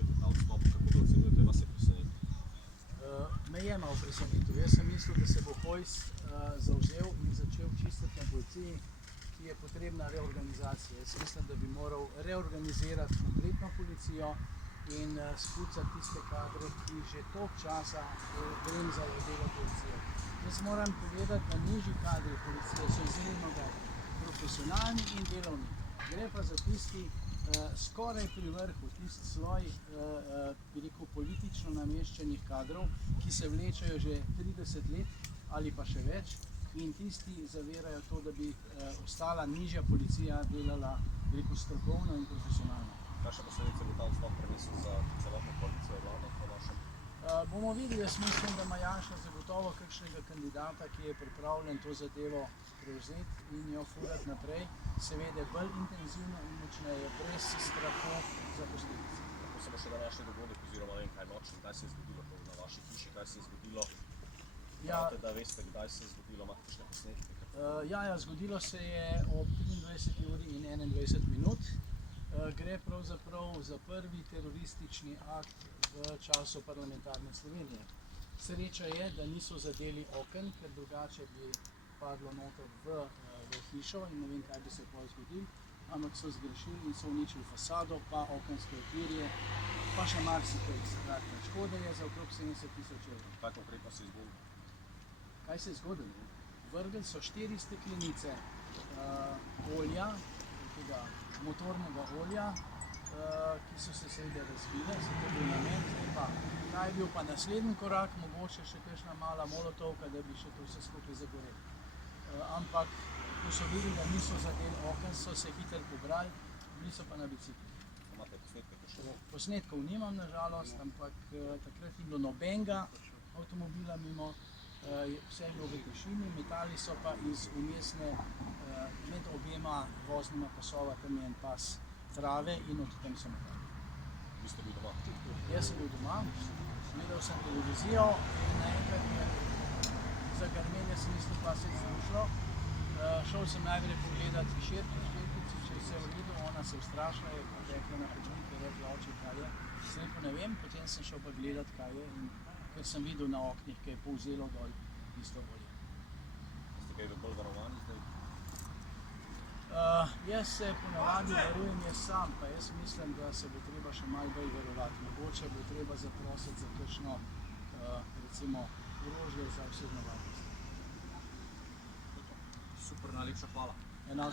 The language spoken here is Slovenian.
opisujete ta odstop, kako ga ocenjujete, vas je presenetil? Me je malo presenetil. Jaz sem mislil, da se bo Hojs zavzel in začel čistiti na policiji, ki je potrebna reorganizacija. Jaz mislim, da bi moral reorganizirati kompletno policijo in spucati tiste kadre, ki že toliko časa bremzajo delo policije. Jaz moram povedati, da nižji kadri policije so izredno dobri, profesionalni in delovni. Gre pa za tisti skoraj pri vrhu, tisti sloj, bi rekel, politično nameščenih kadrov, ki se vlečejo že 30 let ali pa še več, in tisti zavirajo to, da bi ostala nižja policija delala, bi rekel, strokovno in profesionalno. Kakšne posledice bo ta odstop prinesel za celotno koalicijo vlade po vašem? Bomo videli, jaz mislim, da ima Janša zagotovo kakšnega kandidata, ki je pripravljen to zadevo prevzeti in jo furati naprej, seveda bolj intenzivno in močneje, brez strahu za posledice. Lahko samo še današnji dogodek oziroma ne vem kaj nočni, kaj se je zgodilo na vaši hiši, kaj se je zgodilo? Pravite, da veste, kdaj se je zgodilo, imate kakšne posnetke? Ja, zgodilo se je ob 23 uri in 21 minut. Gre pravzaprav za prvi teroristični akt v času parlamentarne Slovenije. Sreča je, da niso zadeli oken, ker drugače bi padlo noter v hišo in ne vem, kaj bi se potem zgodilo, ampak so zgrešili in so uničili fasado, pa okenske okvirje, pa še marsikaj. Škode je za okrog 70 000 evrov. Kaj konkretno se je zgodilo? Kaj se je zgodilo? Vrgli so 4 steklenice olja, tega motornega olja, ki so se seveda razvile, zato je bil namen. Pa, kaj je bil pa naslednji korak, mogoče še kakšna mala molotovka, da bi še to vse skupaj zagorelo. Ampak, ko so videli, da niso zadeli oken, so se hitro pobrali, bili so pa na biciklu. Imate posnetke? Posnetkov nimam, nažalost, ampak takrat ni bilo nobenega avtomobila mimo, vse je bilo v tišini, metali so pa iz vmesne, med obema voznima pasova, tam je en pas trave in od tam so metali. Vi ste bil doma? Jaz sem bil doma, gledal sem televizijo in naenkrat je zagrmenje, sem mislil, pa se je zrušilo. Šel sem najprej pogledat hčerkici, če je vse v redu, ona se ustrašila, je rekla na hodnik, je rekla, oče, kaj je. Sem rekel, ne vem, potem sem šel pa gledat, kaj je, in ker sem videl na oknih, kaj je povzelo dol isto olje. Ste kaj bolj varovani zdaj? Jaz se ponavadi varujem jaz sam, pa jaz mislim, da se bo treba še malo bolj varovati. Mogoče bo treba zaprositi za kakšno, recimo, orožje za osebno varnost. Super, najlepša hvala. Enako.